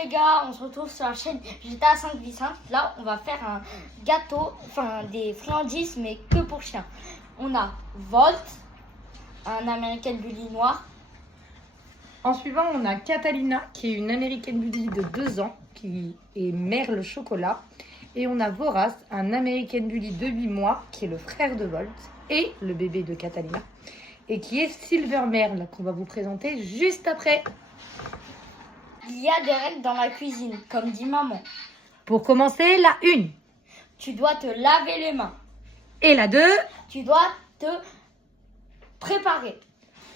Les gars, on se retrouve sur la chaîne GTA 5 Vicente. Là, on va faire un gâteau, enfin des friandises, mais que pour chiens. On a Volt, un American Bully noir. En suivant, on a Catalina, qui est une American Bully de 2 ans, qui est Merle Chocolat. Et on a Vorace, un American Bully de 8 mois, qui est le frère de Volt et le bébé de Catalina. Et qui est Silver Merle, qu'on va vous présenter juste après. Il y a des règles dans la cuisine, comme dit maman. Pour commencer, la 1. Tu dois te laver les mains. Et la 2. Tu dois te préparer.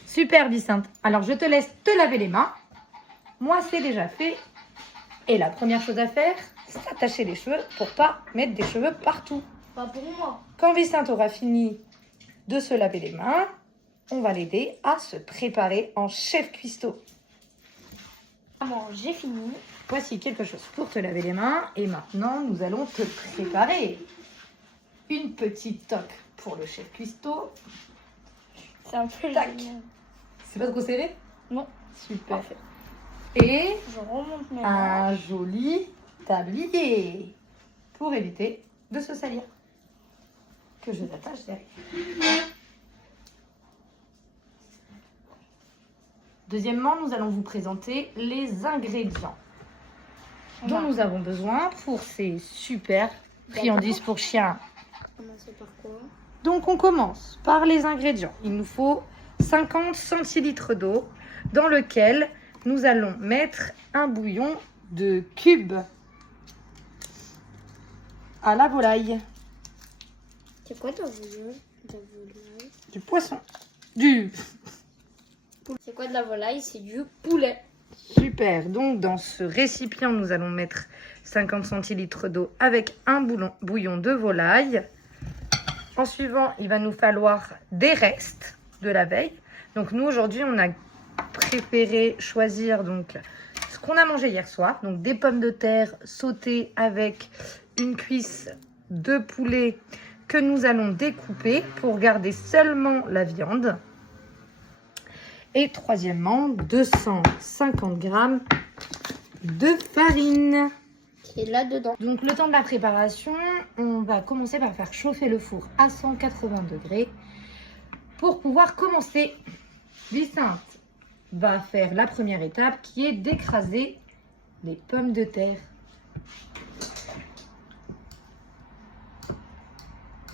Super Vicente. Alors je te laisse te laver les mains. Moi c'est déjà fait. Et la première chose à faire, s'attacher les cheveux pour pas mettre des cheveux partout. Pas pour moi. Quand Vicente aura fini de se laver les mains, on va l'aider à se préparer en chef cuistot. Maman, j'ai fini. Voici quelque chose pour te laver les mains. Et maintenant, nous allons te préparer. Une petite toque pour le chef cuistot. C'est un peu Tac. génial. C'est pas trop serré? Non. Super. Parfait. Et Je remonte mes mains. un joli tablier pour éviter de se salir. Que je t'attache derrière. Deuxièmement, nous allons vous présenter les ingrédients dont nous avons besoin pour ces super friandises pour chiens. Commencer par quoi? Donc on commence par les ingrédients. Il nous faut 50 centilitres d'eau dans lequel nous allons mettre un bouillon de cubes à la volaille. C'est quoi ta volaille? Du poisson. C'est quoi de la volaille? C'est du poulet. Super. Donc dans ce récipient, nous allons mettre 50 centilitres d'eau avec un bouillon de volaille. En suivant, il va nous falloir des restes de la veille. Donc nous aujourd'hui, on a préféré choisir donc ce qu'on a mangé hier soir. Donc des pommes de terre sautées avec une cuisse de poulet que nous allons découper pour garder seulement la viande. Et troisièmement, 250 g de farine. Qui est là-dedans. Donc le temps de la préparation, on va commencer par faire chauffer le four à 180 degrés pour pouvoir commencer. Vicente va faire la première étape qui est d'écraser les pommes de terre.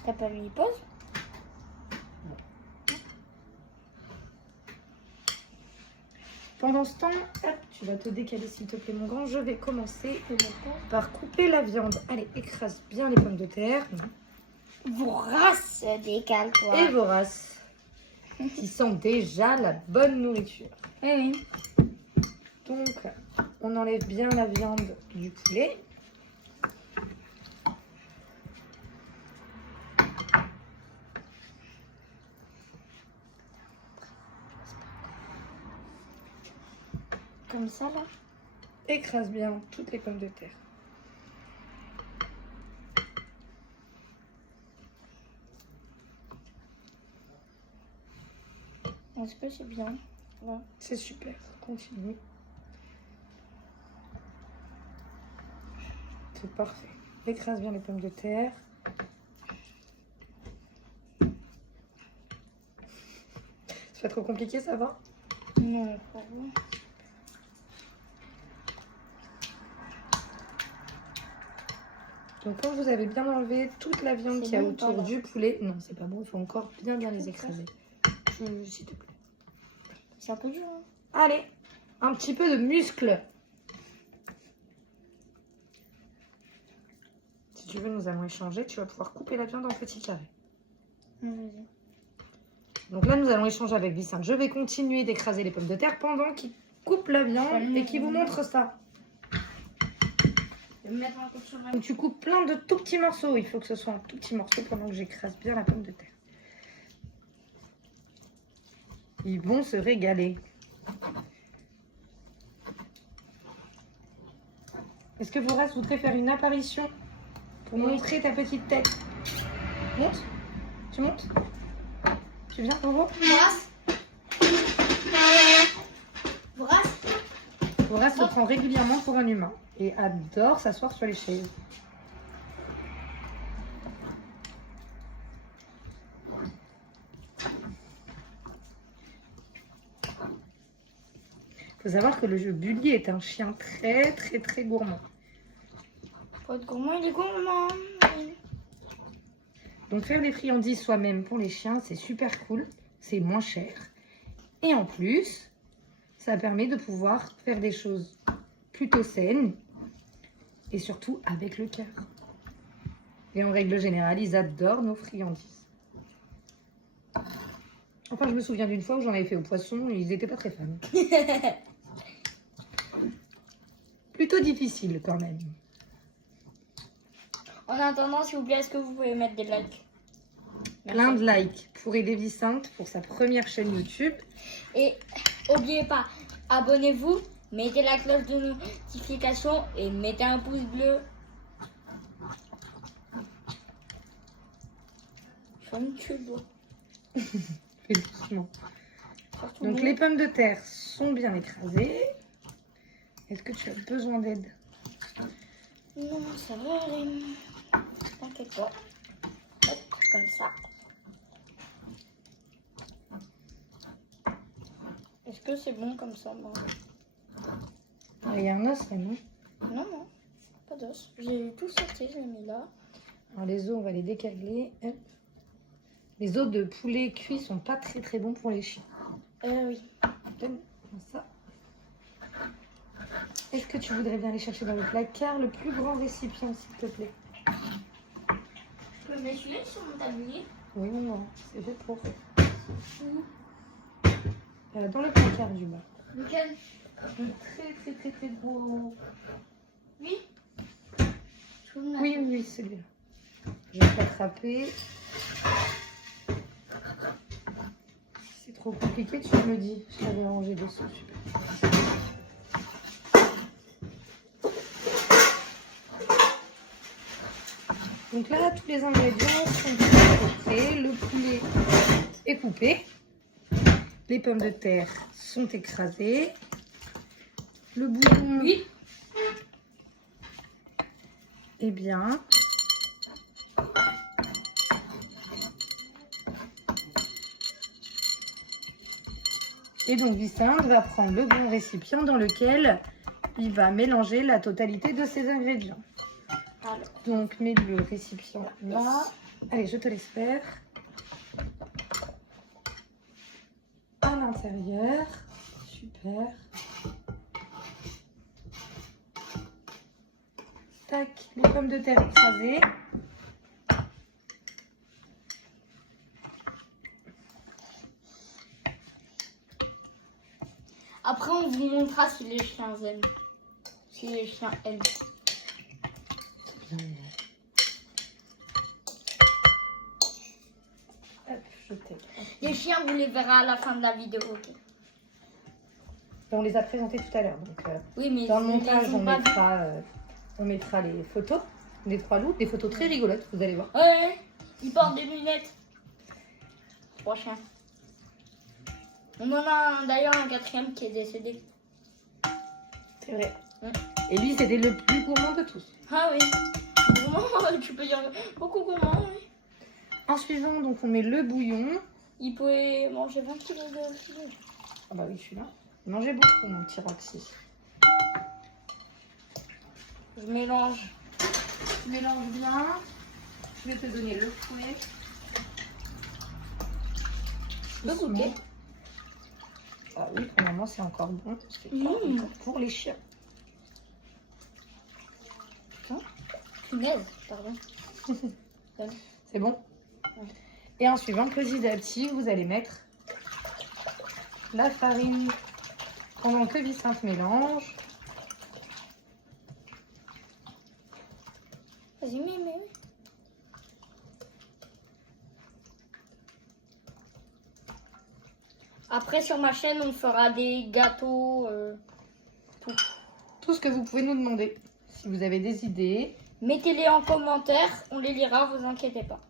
T'as pas mis pause? Pendant ce temps, hop, tu vas te décaler s'il te plaît mon grand. Je vais commencer par couper la viande. Allez, écrase bien les pommes de terre. Vorace, décale-toi. Et Vorace, qui sent déjà la bonne nourriture. Oui. Donc, on enlève bien la viande du poulet. Comme ça, là. Écrase bien toutes les pommes de terre. Est-ce que c'est bien? Ouais. C'est super, continue. C'est parfait. Écrase bien les pommes de terre. C'est pas trop compliqué, ça va? Non, pas bon. Donc quand vous avez bien enlevé toute la viande qu'il y a bon, autour du poulet, non c'est pas bon, il faut encore bien les écraser. S'il te plaît. C'est un peu dur. Hein. Allez, un petit peu de muscle. Si tu veux, nous allons échanger. Tu vas pouvoir couper la viande en petits carrés. Vas-y. Donc là, nous allons échanger avec Vicente. Je vais continuer d'écraser les pommes de terre pendant qu'il coupe la viande et qu'il vous montre ça. Je vais me mettre un peu sur la... Donc tu coupes plein de tout petits morceaux. Il faut que ce soit un tout petit morceau pendant que j'écrase bien la pomme de terre. Ils vont se régaler. Est-ce que Vorace voudrait faire une apparition pour montrer ta petite tête? Monte. Tu montes? Tu viens, Vorace? Vorace? Vorace? Horace se prend régulièrement pour un humain et adore s'asseoir sur les chaises. Il faut savoir que le jeu Bully est un chien très très très gourmand. Faut être gourmand, il est gourmand. Donc faire des friandises soi-même pour les chiens, c'est super cool, c'est moins cher. Et en plus, ça permet de pouvoir faire des choses plutôt saines et surtout avec le cœur. Et en règle générale, ils adorent nos friandises. Enfin, je me souviens d'une fois où j'en avais fait aux poissons et ils n'étaient pas très fans. Plutôt difficile quand même. En attendant, s'il vous plaît, est-ce que vous pouvez mettre des likes? Plein de likes pour aider Vicente pour sa première chaîne YouTube. Et n'oubliez pas, abonnez-vous, mettez la cloche de notification et mettez un pouce bleu. Je fais une tube. Fais doucement. Surtout Donc bleu. les pommes de terre sont bien écrasées. Est-ce que tu as besoin d'aide? Non, ça va aller. T'inquiète pas. Hop, comme ça. Est-ce que c'est bon comme ça, moi? Il y a un os là, non? Non, non, pas d'os. J'ai tout sorti, je l'ai mis là. Alors les os, on va les décaler. Hop. Les os de poulet cuits sont pas très très bons pour les chiens. Oui. Comme ça. Est-ce que tu voudrais bien aller chercher dans le placard le plus grand récipient, s'il te plaît? Je peux m'essuyer sur mon tablier? Oui, non, c'est fait pour. Dans le placard du bas. Lequel? Très très très très gros. Oui. Oui, oui, oui, celui-là. Je vais l'attraper. C'est trop compliqué, tu me dis. Je l'avais rangé dessous. Donc là, tous les ingrédients sont prêts. Le poulet est coupé. Les pommes de terre sont écrasées. Le bouillon Oui. est bien. Et donc Vicente va prendre le grand récipient dans lequel il va mélanger la totalité de ses ingrédients. Alors, Donc mets le récipient là. Allez, je te laisse faire. À l'intérieur. Super. Tac, les pommes de terre écrasées. après, on vous montrera si les chiens aiment. Si les chiens aiment. Bien. Hop, je t'aide. Les chiens, vous les verrez à la fin de la vidéo. Ok. On les a présentés tout à l'heure. Donc, Oui, mais dans le ils montage, ont on mettra les photos des 3 loups, des photos très rigolotes, vous allez voir. Ouais, ils portent des lunettes. 3 chiens. On en a d'ailleurs un 4e qui est décédé. C'est vrai. Ouais. Et lui, c'était le plus gourmand de tous. Ah oui. Gourmand, tu peux dire beaucoup gourmand, oui. En suivant, donc, on met le bouillon. Il pouvait manger 20 kilos de filet. Ah bah oui, celui-là. Mangez beaucoup, mon petit Roxy. Je mélange. Tu mélanges bien. Je vais te donner le fouet. Je peux goûter. Ah oui, premièrement, c'est encore bon. C'est Mmh. encore pour les chiens. Punaise, pardon. C'est bon? Ouais. Et en suivant, petit à petit, vous allez mettre la farine pendant que Vicente mélange. Vas-y, mais. Après, sur ma chaîne, on fera des gâteaux. Tout. Tout ce que vous pouvez nous demander. Si vous avez des idées. Mettez-les en commentaire, on les lira, vous inquiétez pas.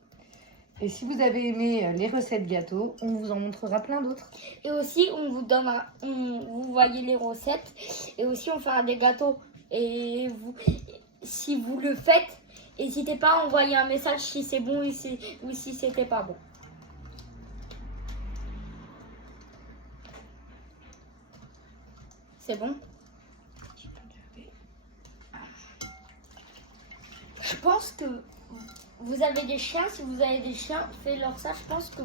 Et si vous avez aimé les recettes gâteaux, on vous en montrera plein d'autres. Et aussi, on vous donnera, vous voyez les recettes. Et aussi, on fera des gâteaux. Et vous, si vous le faites, n'hésitez pas à envoyer un message si c'est bon ou si c'était pas bon. C'est bon? Je pense que vous avez des chiens. Si vous avez des chiens, faites-leur ça. Je pense que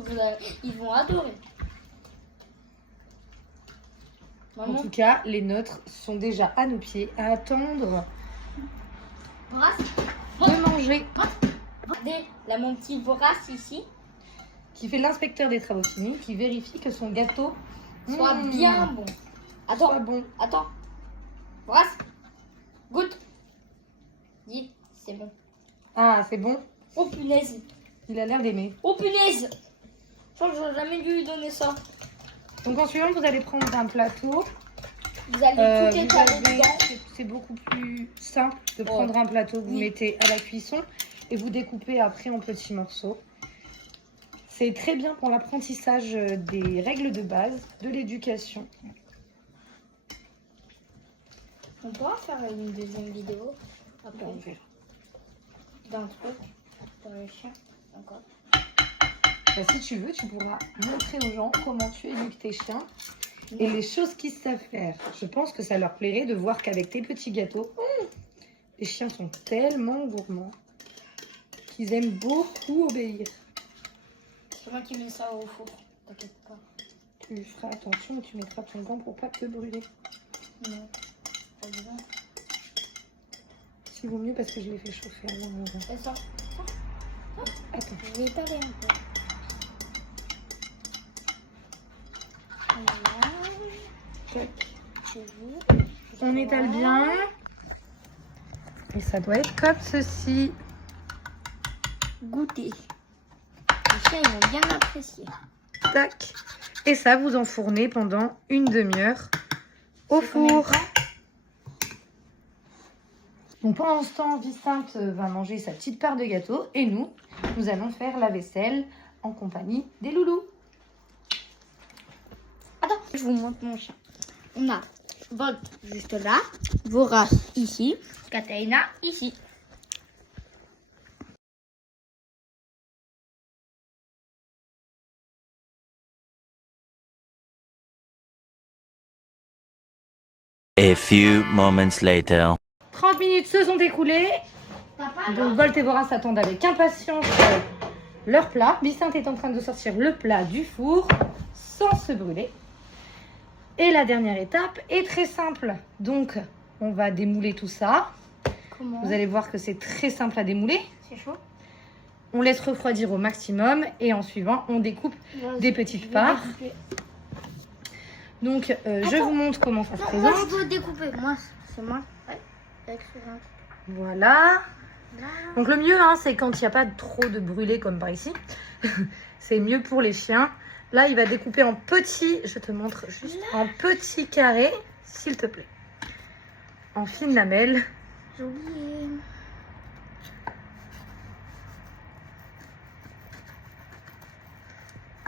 ils vont adorer. Maman. En tout cas, les nôtres sont déjà à nos pieds, à attendre de manger. Regardez, là, mon petit Vorace ici. Qui fait l'inspecteur des travaux finis, qui vérifie que son gâteau Soit bien bon. Attends, soit bon. attends. Vorace, goûte. Dis, c'est bon. Ah, c'est bon. Oh punaise. Il a l'air d'aimer. Oh punaise. Je crois que j'aurais jamais dû lui donner ça. Donc en suivant, vous allez prendre un plateau. Vous allez tout Vous étaler avez- dedans. c'est beaucoup plus simple de prendre un plateau que vous mettez à la cuisson et vous découpez après en petits morceaux. C'est très bien pour l'apprentissage des règles de base de l'éducation. On pourra faire une deuxième vidéo après. On verra. D'un truc pour les chiens. Encore. Bah, si tu veux, tu pourras montrer aux gens comment tu éduques tes chiens et les choses qu'ils savent faire. Je pense que ça leur plairait de voir qu'avec tes petits gâteaux, les chiens sont tellement gourmands qu'ils aiment beaucoup obéir. C'est moi qui mets ça au four. T'inquiète pas. Tu feras attention et tu mettras ton gant pour pas te brûler. Non. Pas besoin. Il vaut mieux parce que je l'ai fait chauffer avant mon gant. Et ça. Attends. Je vais étaler un peu. Voilà. Tac. C'est vous. On étale bien. Et ça doit être comme ceci. Goûter. Les chiens, ils vont bien apprécier. Tac. Et ça, vous enfournez pendant une demi-heure au four. Donc pendant ce temps, Vicente va manger sa petite part de gâteau. Et nous allons faire la vaisselle en compagnie des loulous. Attends, je vous montre mon chien. On a Volt juste là, Vorace ici, Katarina ici. A few moments later. 30 minutes se sont écoulées. Donc Volt et Vorace attendent avec impatience leur plat. Vicente est en train de sortir le plat du four sans se brûler. Et la dernière étape est très simple. Donc on va démouler tout ça. Comment? Vous allez voir que c'est très simple à démouler. C'est chaud. On laisse refroidir au maximum et en suivant, on découpe des petites parts. Donc je vous montre comment ça se Moi, je présente. veux découper. Moi, c'est moi. Ouais. Voilà. Donc le mieux, hein, c'est quand il n'y a pas trop de brûlé comme par ici. C'est mieux pour les chiens. Là, il va découper en petits, je te montre juste, en petits carrés, s'il te plaît. En fines lamelles. J'ai oublié.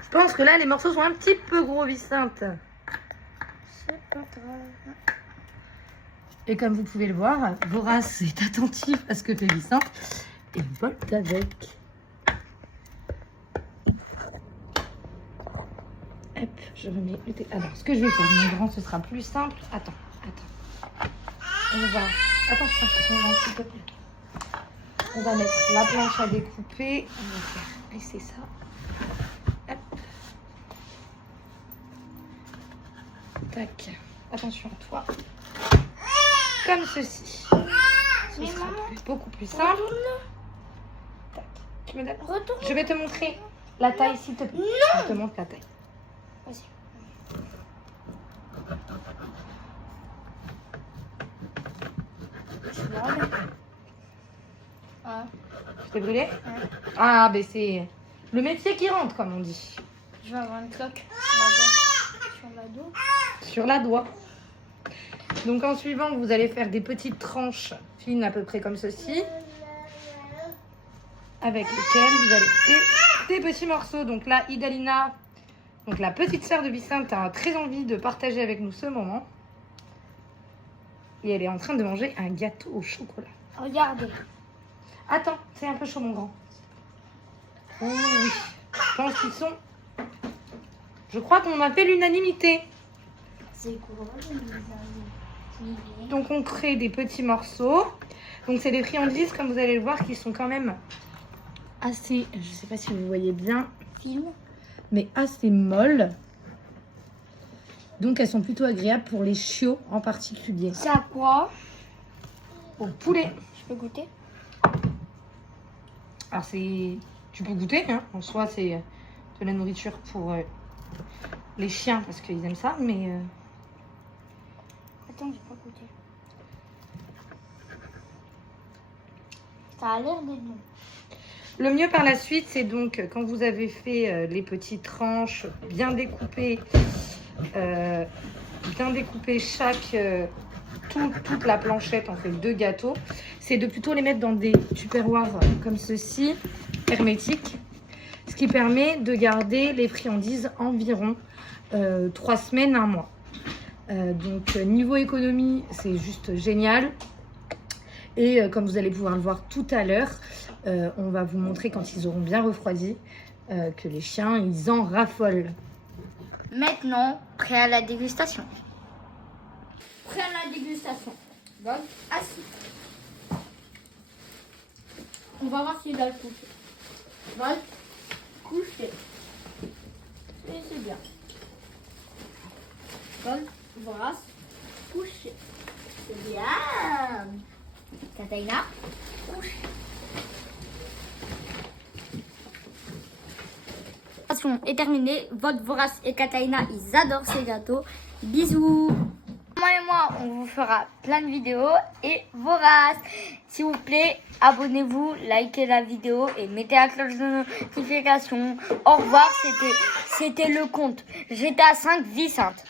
Je pense que là, les morceaux sont un petit peu gros, Vicente. C'est pas grave. Et comme vous pouvez le voir, Vorace est attentif à ce que fait Vicente et Volt avec. Hop, je remets le thé. Alors, ce que je vais faire, mon grand, ce sera plus simple. Attends. On va. Attention, s'il te plaît. On va mettre la planche à découper. On va faire laisser ça. Hop. Tac. Attention à toi. Comme ceci. Ce sera beaucoup plus simple. Tac. Tu me donnes. Retourne. Je vais te montrer la taille, s'il te plaît. Je te montre la taille. Vas-y. Ah. Tu t'es brûlé? Ah, ben c'est le métier qui rentre, comme on dit. Je vais avoir une cloque sur la dos. Sur la doigt. Donc en suivant, vous allez faire des petites tranches fines à peu près comme ceci. Avec lesquelles vous allez couper des petits morceaux. Donc là, Idalina, donc la petite sœur de Vicente, a très envie de partager avec nous ce moment. Et elle est en train de manger un gâteau au chocolat. Regardez. Attends, c'est un peu chaud mon grand. Oh oui, je pense qu'ils sont... Je crois qu'on a fait l'unanimité. C'est quoi Donc on crée des petits morceaux. Donc c'est des friandises, comme vous allez le voir, qui sont quand même assez, je sais pas si vous voyez bien, Film. mais assez molles. Donc elles sont plutôt agréables pour les chiots en particulier. C'est à quoi? Au poulet. Je peux goûter? Alors c'est, tu peux goûter, hein. En soi c'est de la nourriture pour les chiens parce qu'ils aiment ça, mais Attends, j'ai pas goûté. Ça a l'air d'être bon. le mieux par la suite, c'est donc quand vous avez fait les petites tranches bien découpées, toute la planchette, en fait 2 gâteaux, c'est de plutôt les mettre dans des tupperwares comme ceci, hermétiques, ce qui permet de garder les friandises environ 3 semaines, 1 mois. Donc niveau économie, c'est juste génial. Et comme vous allez pouvoir le voir tout à l'heure, on va vous montrer quand ils auront bien refroidi que les chiens, ils en raffolent. Maintenant, prêt à la dégustation. Prêt à la dégustation. Bob, assis. On va voir s'il va le coucher. Bob, couché. Et c'est bien. Bob, brasse, couché. C'est bien. Kataina, couché. Est terminée. Votre Vorace et Kataina, ils adorent ces gâteaux. Bisous. Moi et moi, on vous fera plein de vidéos. Et Vorace, s'il vous plaît, abonnez-vous, likez la vidéo et mettez la cloche de notification. Au revoir, c'était le compte GTA 5 Vicente.